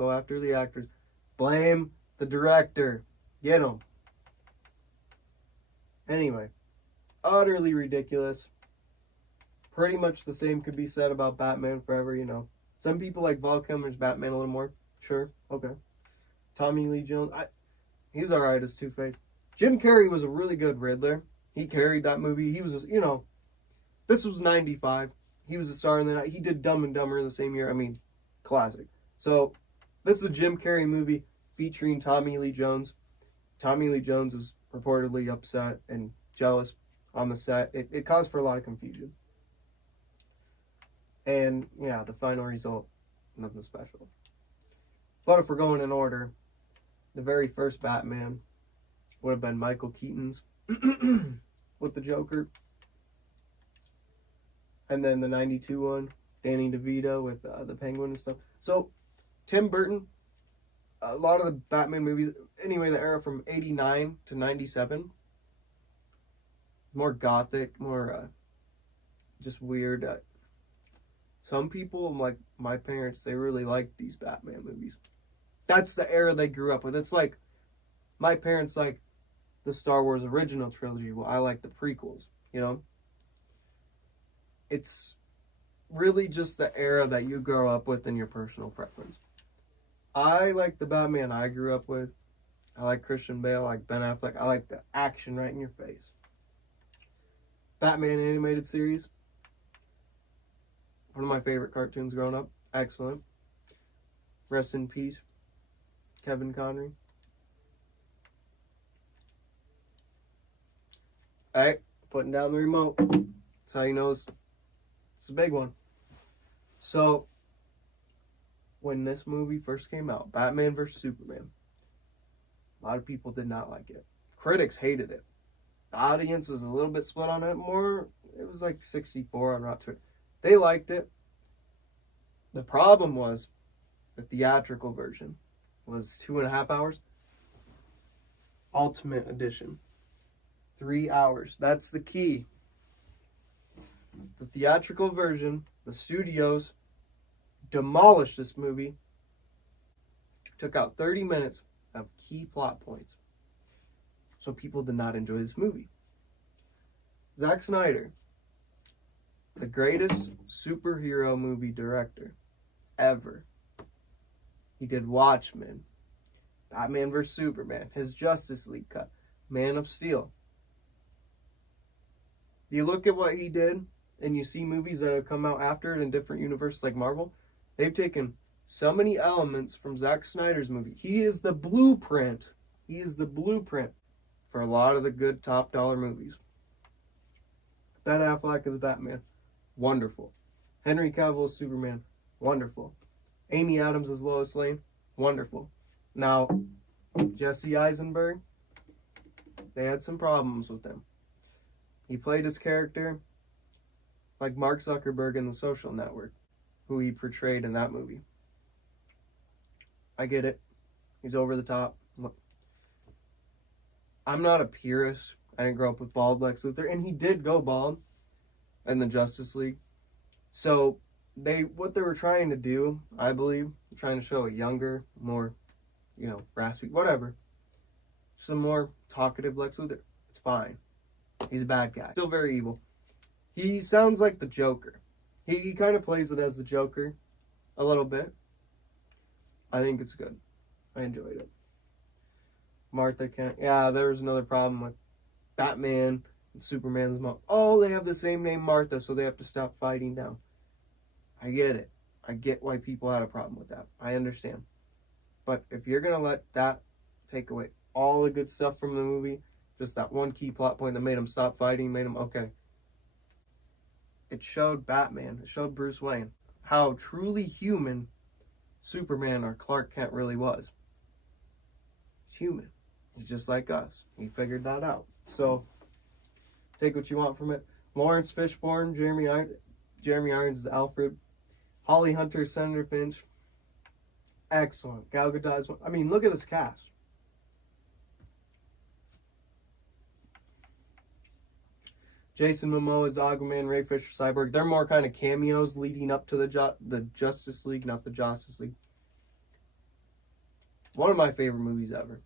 go after the actors. Blame the director. Get him. Anyway, utterly ridiculous. Pretty much the same could be said about Batman Forever, you know. Some people like Val Kilmer's Batman a little more. Sure, okay. Tommy Lee Jones, he's alright as Two-Face. Jim Carrey was a really good Riddler. He carried that movie. He was, you know, this was 95. He was a star in the night. He did Dumb and Dumber in the same year. I mean, classic. So, this is a Jim Carrey movie featuring Tommy Lee Jones. Tommy Lee Jones was reportedly upset and jealous on the set. It caused for a lot of confusion. And, yeah, the final result, nothing special. But if we're going in order, the very first Batman would have been Michael Keaton's with the Joker. And then the 92 one, Danny DeVito with the Penguin and stuff. So, Tim Burton, a lot of the Batman movies, anyway, the era from 89 to 97, more gothic, more just weird. Some people, like my parents, they really liked these Batman movies. That's the era they grew up with. It's like, my parents like the Star Wars original trilogy, while I like the prequels, you know? It's really just the era that you grow up with and your personal preference. I like the Batman I grew up with. I like Christian Bale, I like Ben Affleck. I like the action right in your face. Batman animated series. One of my favorite cartoons growing up. Excellent. Rest in peace, Kevin Conroy. Alright, putting down the remote. That's how you know it's a big one. So, when this movie first came out, Batman vs. Superman, a lot of people did not like it. Critics hated it. The audience was a little bit split on it. It was like 64 on Rotten Tomatoes. They liked it. The problem was the theatrical version was 2.5 hours. Ultimate Edition, 3 hours. That's the key. The theatrical version, the studios demolished this movie, took out 30 minutes of key plot points. So people did not enjoy this movie. Zack Snyder, the greatest superhero movie director ever. He did Watchmen, Batman vs. Superman, his Justice League cut, Man of Steel. You look at what he did, and you see movies that have come out after it in different universes like Marvel, they've taken so many elements from Zack Snyder's movie. He is the blueprint. He is the blueprint for a lot of the good top dollar movies. Ben Affleck as Batman, wonderful. Henry Cavill as Superman, wonderful. Amy Adams as Lois Lane, wonderful. Now, Jesse Eisenberg, they had some problems with him. He played his character like Mark Zuckerberg in The Social Network, who he portrayed in that movie. I get it. He's over the top. I'm not a purist. I didn't grow up with bald Lex Luthor, and he did go bald in the Justice League. So what they were trying to do, I believe, trying to show a younger, more, raspy, whatever, some more talkative Lex Luthor. It's fine. He's a bad guy. Still very evil. He sounds like the Joker. He kind of plays it as the Joker a little bit. I think it's good. I enjoyed it. Martha Kent. Yeah, there was another problem with Batman and Superman's mom. Oh, they have the same name, Martha, so they have to stop fighting now. I get it. I get why people had a problem with that. I understand. But if you're going to let that take away all the good stuff from the movie, just that one key plot point that made him stop fighting, made him, okay. It showed Batman, it showed Bruce Wayne, how truly human Superman or Clark Kent really was. He's human. He's just like us. He figured that out. So, take what you want from it. Lawrence Fishburne, Jeremy Irons is Alfred. Holly Hunter, Senator Finch. Excellent. Gal Gadot's one. I mean, look at this cast. Jason Momoa is Aquaman, Ray Fisher, Cyborg. They're more kind of cameos leading up to the Justice League, not the Justice League. One of my favorite movies ever.